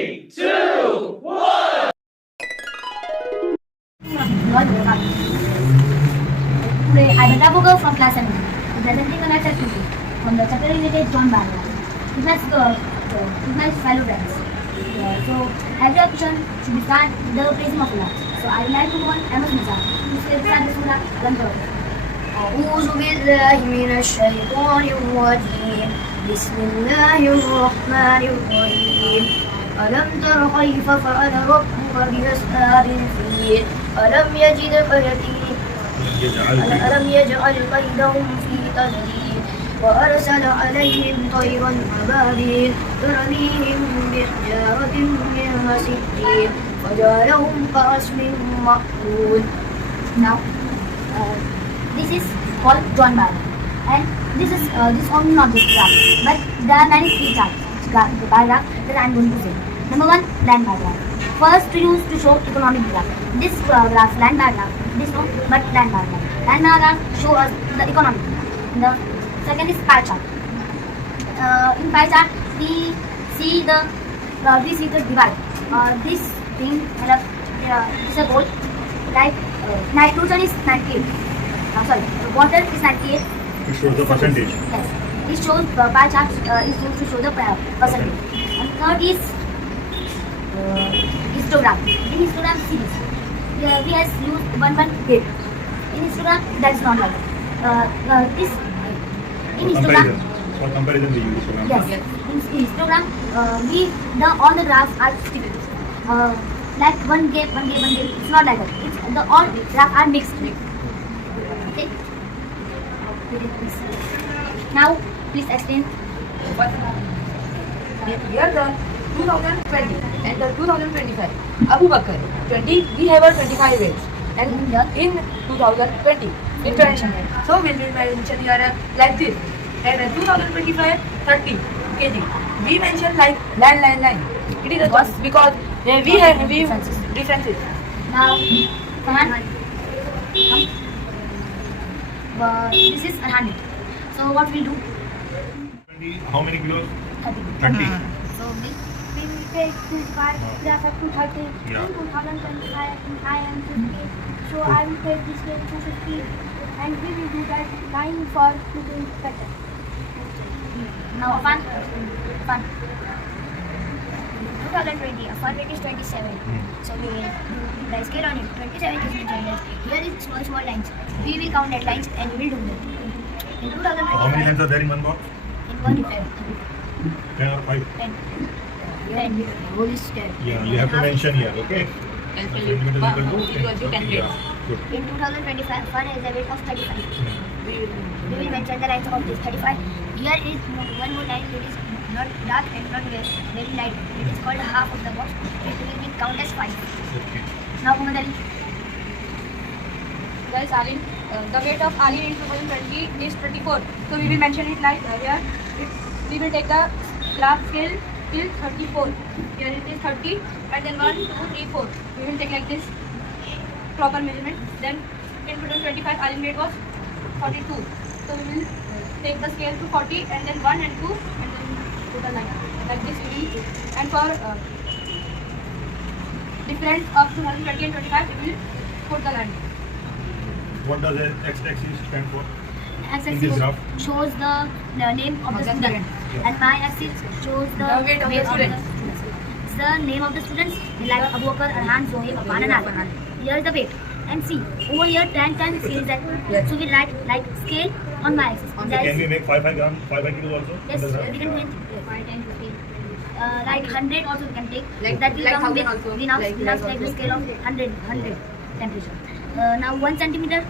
Today, I am Rabuga from class 7, presenting an activity from the chapter related John Barlow. With my fellow friends. So, every action should be start with the praising of Allah. So, I would like to call Amos Musa to start the Surah Al-Anfal. أعوذ بالله من الشيطان الرجيم بسم الله الرحمن الرحيم ألم تر كيف فعل ربك بأصحاب الفيل ألم يجعل كيدهم في تدليل وأرسل عليهم طيرا أبابيل ترميهم بحجارة من سجيل فجعلهم كعصف مأكول. Now, this is called John Barlow, and this is only not this graph, but there are many free paragraph that I am going to say. Number 1, land paragraph. First to use to show economic graph. This graph, land paragraph, this one, but land paragraph. Land paragraph show us the economic graph. The second is pie chart. In pie chart, we see the divide. This thing, is a goal. Like nitrogen is 98. Water is 98. It shows the percentage. Yes. It shows the pie chart is used to show the percentage. And third is histogram. In histogram series, we has used 118. In histogram, that is not like that. This in histogram. For comparison, we use histogram. Yes. In histogram, all the graphs are sticky. Like one gap. It's not like that. It's all graphs are mixed. Okay. Now, please explain. Here the 2020 and the 2025. Abu Bakr 20. We have a 25 weights, and in 2020 international. So we will mention here like this, and 2025 30 kg. We mention like line. It is a just because we have differences. Now, come on. This is 100. So what we'll do? 20, how many kilos? 30. 30. So we will take this part, graph up to 30. Yeah. In 2025, I am 50. So I will take this scale to 50. And we will do that line for looking better. Now, fun. 2020, a fun rate is 27. So we will do the scale on it. 27 is decided. Here is small lines. We will count that lines and we will do that. In 2025, How many lines are there in one box? in one 10. 10 or 5? 10. 10. Whole is 10. Yeah, you have to mention here, okay? Centimeter equal to 10. Yeah, good. In 2025, fun is a weight of 35. We will mention the lines of this 35. Here is one more line. It is not dark and not very light. It is called half of the box. It will be counted as 5. Okay. Now, Muhammad Ali. There is Alin. The weight of Alin in 2020 is 24. So we will mention it like here. We will take the graph scale till 34. Here it is 30, and then 1, 2, 3, 4. We will take like this proper measurement. Then in 2025 Alin weight was 42. So we will take the scale to 40, and then 1 and 2, and then put a line like this. We will, and for difference of 2020 and 25, we will put the line. What does the x-axis stand for? X-axis In this graph? shows the name of the student, and y-axis shows the weight of the students. The name of the students like Abu Bakr, Arhan, Zohaib, Afan, and Arhan. Here is the weight. And see, over here 10 times scale is that. So we write like scale on y-axis. Can we make 5 kilos also? Yes, in the graph? we can make 5, 10, 15. Like 100 also we can take. Like- that will like come 1000 with. also. We now Like take the scale of 100 temperature. Now 1 centimeter.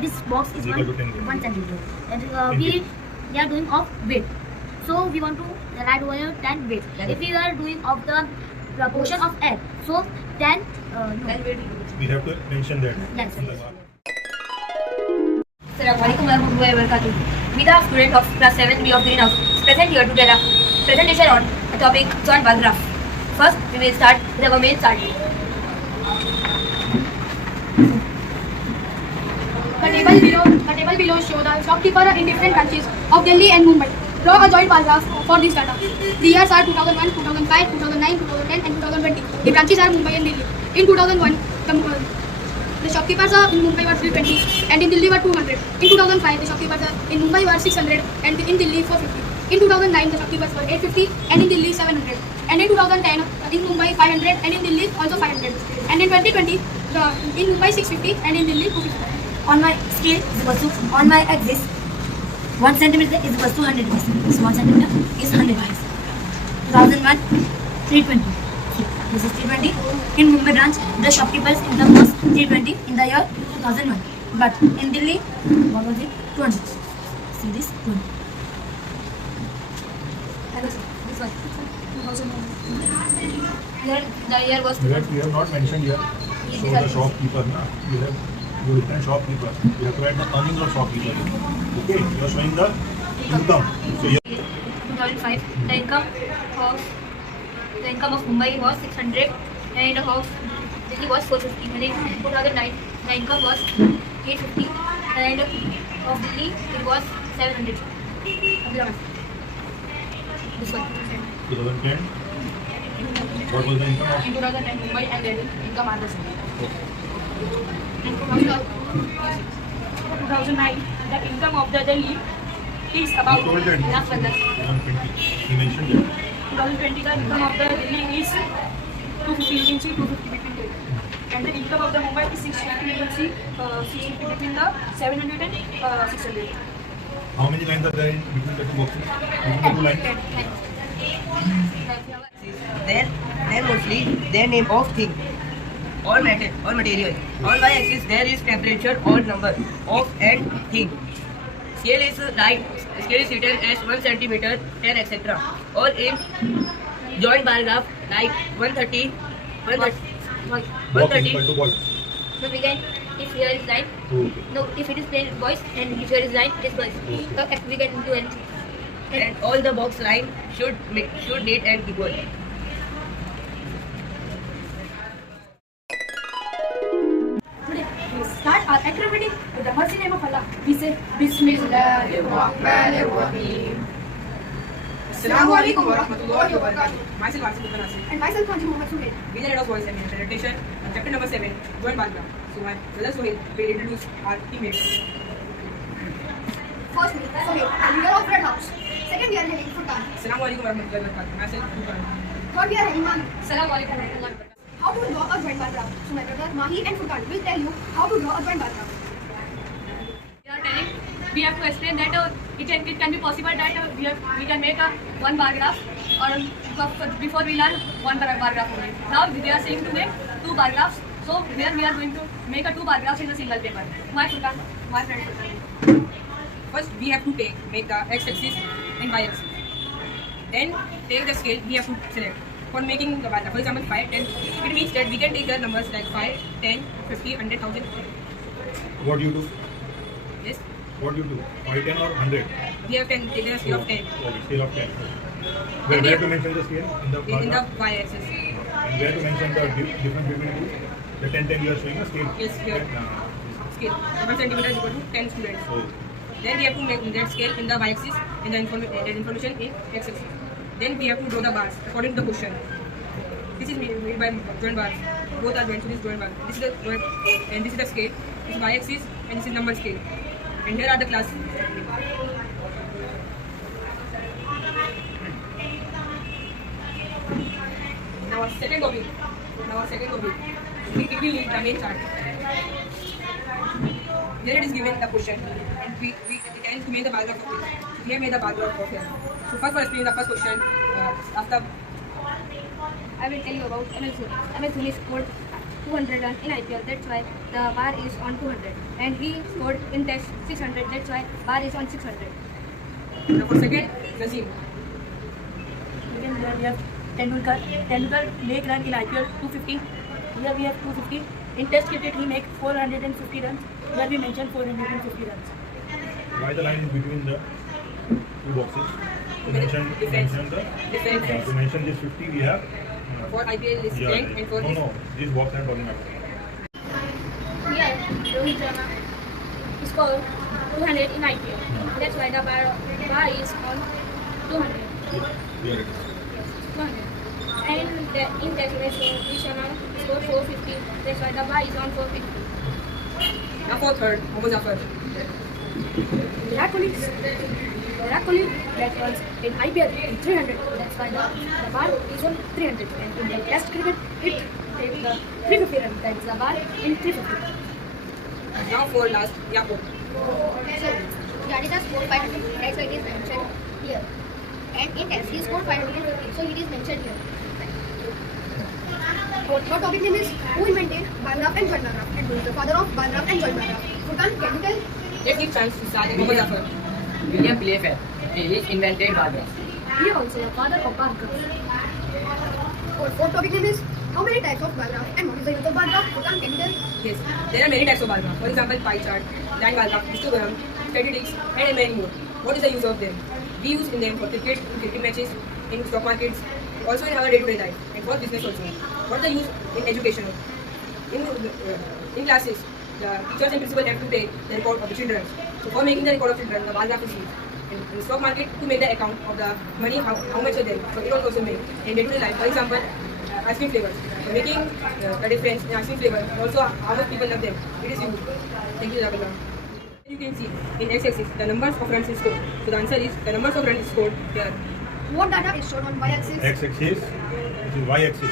This box is Equal to 10 1 centimeter. And we are doing of weight. So we want to write over here 10 weight. If we are doing of the proportion of air, so 10. We have to mention that. Yes. in the graph. Assalamualaikum warahmatullahi wabarakatuh. We the student of class 7B of Greenhouse present here to tell a presentation on a topic John Barlow graph. First, we will start with our main chart. The table below show the shopkeeper in different branches of Delhi and Mumbai. Draw a joint bar graph for this data. The years are 2001, 2005, 2009, 2010 and 2020. The branches are Mumbai and Delhi. In 2001, the shopkeepers in Mumbai were 320 and in Delhi were 200. In 2005, the shopkeepers in Mumbai were 600 and in Delhi 450. In 2009, the shopkeepers were 850 and in Delhi 700. And in 2010, in Mumbai 500 and in Delhi also 500. And in 2020, in Mumbai 650 and in Delhi 250. On my scale is equal to, on my axis, 1 centimeter is equal to 100 miles. 1 centimeter is 100 miles. 2001, 320. This is 320. In Mumbai branch, the shopkeepers income was 320 in the year 2001. But in Delhi, what was it? 20. See this? 20. This one. 2001. Here the year was You have not mentioned here. So the shopkeeper, na, you written shopkeeper. You have to write the earnings of shopkeeper. Okay, you are showing the income. So here 2005. The income of Mumbai was 600 and of Delhi was 450. And in 2009, the income was 850 and of Delhi it was 700. This one. 2010. What was the income of? In 2010, Mumbai and Delhi income are the same. In 2009, the income of the Delhi is about You told that. enough for that. 2020. He mentioned that. 2020, the income of the Delhi is 250. You can see 250 between them. And the income of the Mumbai is 650. You can see 650 between the 700 and 600. How many lines are there in between the two boxes? Between the two lines? Then mostly their name of thing or matter or material. On y-axis there is temperature or number of and thing. Scale is written as 1 centimeter, 10 etc. Or in joint bar graph like 130, 130, Box is equal to what? So we can, if here is line, Okay. no, if it is plain boys and if here is line, it is boys. So if we can do anything. and all the box line should neat and equal. Today we start our activity with the mercy name of Allah. We say Bismillahirrahmanirrahim. Assalamualaikum warahmatullahi wabarakatuh. Myself Arsi Mukanasi. And myself Kanji Muhammad Suhail. We learned of voice and presentation on chapter number 7, joint background. So my brother Suhail will introduce our teammates. First, Suhail, leader of Red House. Second, we are having Furqan. Assalamualaikum warahmatullahi wabarakatuh. Myself Furqan. Third, we are having Mani. Assalamualaikum warahmatullahi wabarakatuh. How to draw a joint bar graph. So my brother Mahi and Furqan will tell you how to draw a joint bar graph. We have to explain that it can be possible that we can make a one bar graph or before we learn one bar graph only. Now they are saying to make two bar graphs. So here we are going to make a two bar graphs in a single paper. My friend Furqan. First, we have to make the x-axis and y-axis. Then take the scale we have to select. For making the bar graph, for example 5, 10, it means that we can take the numbers like 5, 10, 50, 100,000. What do you do? Yes, What do you do? 5, 10 or 100? we have 10, take the scale of 10 Okay, scale of 10. Where to mention the scale? In the bar in the graph? y-axis. And where to mention the difference between two? The 10, 10 you are showing a scale. Yes, here. Scale 1 centimeter is equal to 10 students. Oh. Then we have to make that scale in the y-axis and the information in x-axis. Then we have to draw the bars according to the question. This is made by joint bars. Both are joined to this joint bar. This is the joint, and this is the scale. This is y-axis and this is number scale. And here are the class. Now our second topic. It will lead the main chart. Here it is given the question, and we can make the bar graph of it. We have made the bar graph of here. So first, we'll explain the first question. After I will tell you about MS Dhoni. MS Dhoni scored 200 runs in IPL. That's why the bar is on 200. And he scored in Test 600. That's why bar is on 600. now for second, Nazim. Again, here we have Tendulkar. Tendulkar make run in IPL 250. Here we have 250. In Test cricket, he make 450 runs. Here we mention 450 runs. Why the line is between the two boxes? To mention the Difference. to mention this 50 we have. For IPL is Yeah, 10 and for this. no, this box I am talking about. Here, Rohit Sharma scored 200 in IPL. That's why the bar is on 200. Here it is. 200. And in that image, Krishna scored 450. That's why the bar is on 450. Now for third, Mohammad Zafar. Virat Kohli that was in IPL in 300. That's why the bar is on 300. And in the Test cricket, it takes the 350 run. That's the bar in 350. Now for last, Yaqub. So, Jadeja scored 500. That's why it is mentioned here. And in Test, he scored 550. So, it is mentioned here. Our topic name is who invented bar graph and joint bar graph, and who is the father of bar graph and joint bar graph. Furkan, can you tell? Let's give chance to start Mohammad Zafar. William Playfair. He invented bar graph. He also the father of bar graph. Our fourth topic name is how many types of bar graph and what is the use of bar graph? Furkan, can you tell? Yes, there are many types of bar graph. For example, pie chart, line bar graph, histogram, statistics, and many more. What is the use of them? We use in them for cricket, in cricket matches, in stock markets, also in our day-to-day life, and for business also. What is the use in education? In classes, the teachers and principal have to take the record of the children. So for making the record of children, the bar graph is used. In the stock market, to make the account of the money, how much are there. So it was also made in day-to-day life. For example, ice cream flavors. So making the difference in ice cream flavor, and also how much people love them. It is used. Thank you, Jaballah. You can see in x-axis the numbers of runs is scored. So the answer is the numbers of runs is scored here. What data is shown on y-axis? X-axis, this is Y-axis.